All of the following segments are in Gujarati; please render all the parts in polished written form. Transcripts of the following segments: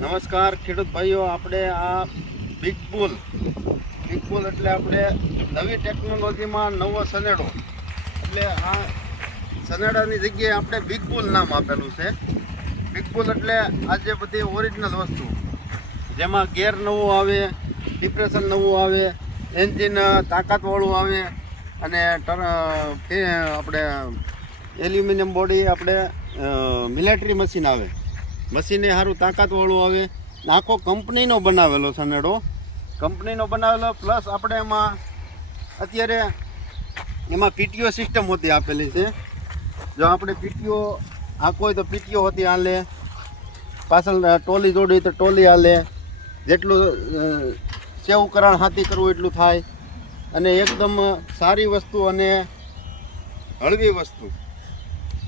નમસ્કાર ખેડૂત ભાઈઓ, આપણે આ બિગ બુલ એટલે આપણે નવી ટેકનોલોજીમાં નવો સનેડો, એટલે આ સનેડાની જગ્યાએ આપણે બિગ બુલ નામ આપેલું છે. બિગ બુલ એટલે આજે બધી ઓરિજિનલ વસ્તુ, જેમાં ગેર નવું આવે, ડિપ્રેશન નવું આવે, એન્જિન તાકાતવાળું આવે, અને આપણે એલ્યુમિનિયમ બોડી, આપણે મિલિટરી મશીન આવે, મશીને સારું તાકાતવાળું આવે. આખો કંપનીનો બનાવેલો સનેડો, કંપનીનો બનાવેલો. પ્લસ આપણે અત્યારે એમાં પીટીઓ સિસ્ટમ હોતી આપેલી છે. જો આપણે પીટીઓ આખો હોય તો પીટીઓ હોતી હાલે, પાછળ ટોલી જોડી તો ટોલી હાલે, જેટલું સેવકરણ હાથી કરવું એટલું થાય. અને એકદમ સારી વસ્તુ અને હળવી વસ્તુ,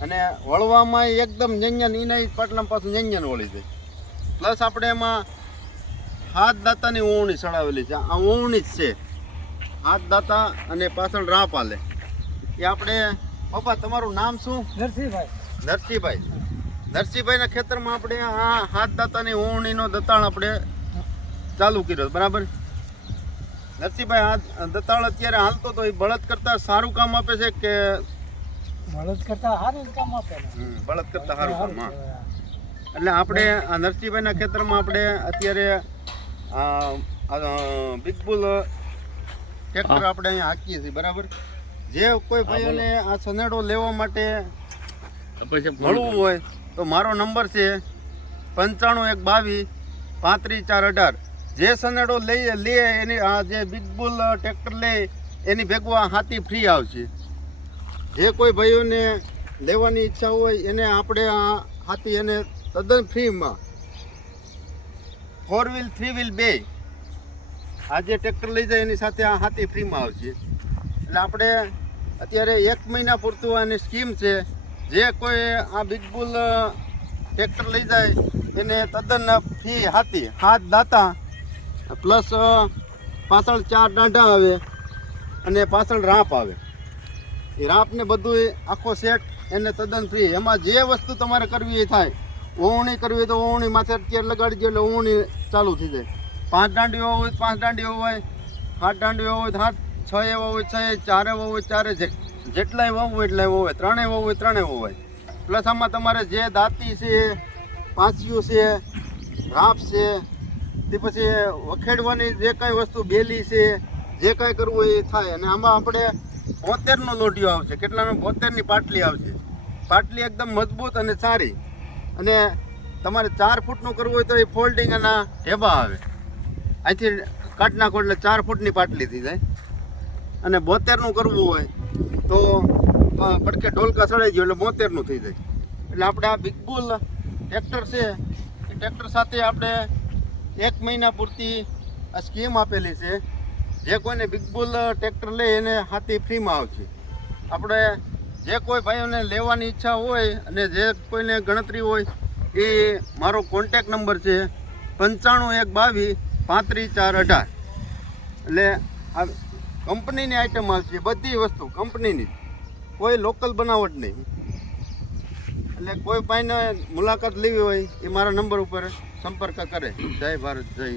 અને વળવામાં એકદમ જંજન એના પાટલામાં પાછું જંજન વળી જાય. પ્લસ આપણે એમાં હાથ દાંતાની ઓવણી ચડાવેલી છે. આ ઓવણી જ છે, હાથ દાંતા અને પાછળ રાપ હાલે. એ આપણે, પપ્પા તમારું નામ શું? નરસિંહભાઈના ખેતરમાં આપણે આ હાથ દાંતાની ઓવણીનો દતાળ આપણે ચાલુ કર્યો, બરાબર? નરસિંહભાઈ, આ દતાળ અત્યારે હાલતો તો એ બળદ કરતાં સારું કામ આપે છે કે બળદ કરતા સારું કામ આપે? બળદ કરતા સારું કામ. હા, એટલે આપણે આ નરસિંહભાઈના ખેતરમાં આપણે અત્યારે બિગ બુલ ટ્રેક્ટર આપણે અહીંયા હાંકીએ છીએ, બરાબર? જે કોઈ ભાઈઓને આ સનેડો લેવા માટે મળવું હોય તો મારો નંબર છે 9512235418. જે સનેડો લે એની આ જે બિગ બુલ ટ્રેક્ટર લે એની ભેગું આ હાથી ફ્રી આવશે. જે કોઈ ભાઈઓને લેવાની ઈચ્છા હોય એને આપણે આ હાથી એને તદ્દન ફ્રીમાં 4 વ્હીલ 3 વ્હીલ બે આ જે ટ્રેક્ટર લઈ જાય એની સાથે આ હાથી ફ્રીમાં આવશે. એટલે આપણે અત્યારે 1 મહિના પૂરતું આની સ્કીમ છે. જે કોઈ આ બિગ બુલ ટ્રેક્ટર લઈ જાય એને તદ્દન ફ્રી હાથી, હાથ દાંતા, પ્લસ પાછળ 4 દાંડા આવે અને પાછળ રાપ આવે. એ રાપને બધું આખો સેટ એને તદ્દન ફ્રી. એમાં જે વસ્તુ તમારે કરવી એ થાય. ઓવણી કરવી હોય તો ઓવણી માથે અત્યારે લગાડી દો એટલે ઓવણી ચાલુ થઈ જાય. 5 દાંડીઓ હોય 5 દાંડીઓ હોય, 7 દાંડીઓ હોય 7, 6 એવા હોય 6, 4 એવા હોય 4, જેટલાય વાવવું એટલાય હોય, 3 એવા હોય 3 એવા હોય. પ્લસ આમાં તમારે જે દાંતી છે, પાંચિયું છે, રાપ છે, તે પછી વખેડવાની જે કાંઈ વસ્તુ બેલી છે, જે કાંઈ કરવું હોય એ થાય. અને આમાં આપણે 72નો લોઢિયો આવશે. કેટલાનો? 72ની પાટલી આવશે. પાટલી એકદમ મજબૂત અને સારી. અને તમારે 4 ફૂટનું કરવું હોય તો એ ફોલ્ડિંગ અને ઢેબા આવે. અહીંથી કાઢ નાખો એટલે 4 ફૂટની પાટલી થઈ જાય. અને 72નું કરવું હોય તો પડકે ઢોલકા ચડાઈ ગયો એટલે 72નું થઈ જાય. એટલે આપણે આ બિગ બુલ ટ્રેક્ટર છે, એ ટ્રેક્ટર સાથે આપણે 1 મહિના પૂરતી આ સ્કીમ આપેલી છે. જે કોઈને બિગ બુલ ટ્રેક્ટર લે એને હાથી ફ્રીમાં આવશે. આપણે જે કોઈ ભાઈઓને લેવાની ઈચ્છા હોય અને જે કોઈને ગણતરી હોય એ મારો કોન્ટેક નંબર છે 9512235418. એટલે આ કંપનીની આઈટમ આવશે, બધી વસ્તુ કંપનીની, કોઈ લોકલ બનાવટ નહીં. એટલે કોઈ ભાઈને મુલાકાત લેવી હોય એ મારા નંબર ઉપર સંપર્ક કરે. જય ભારત, જય હિન્દ.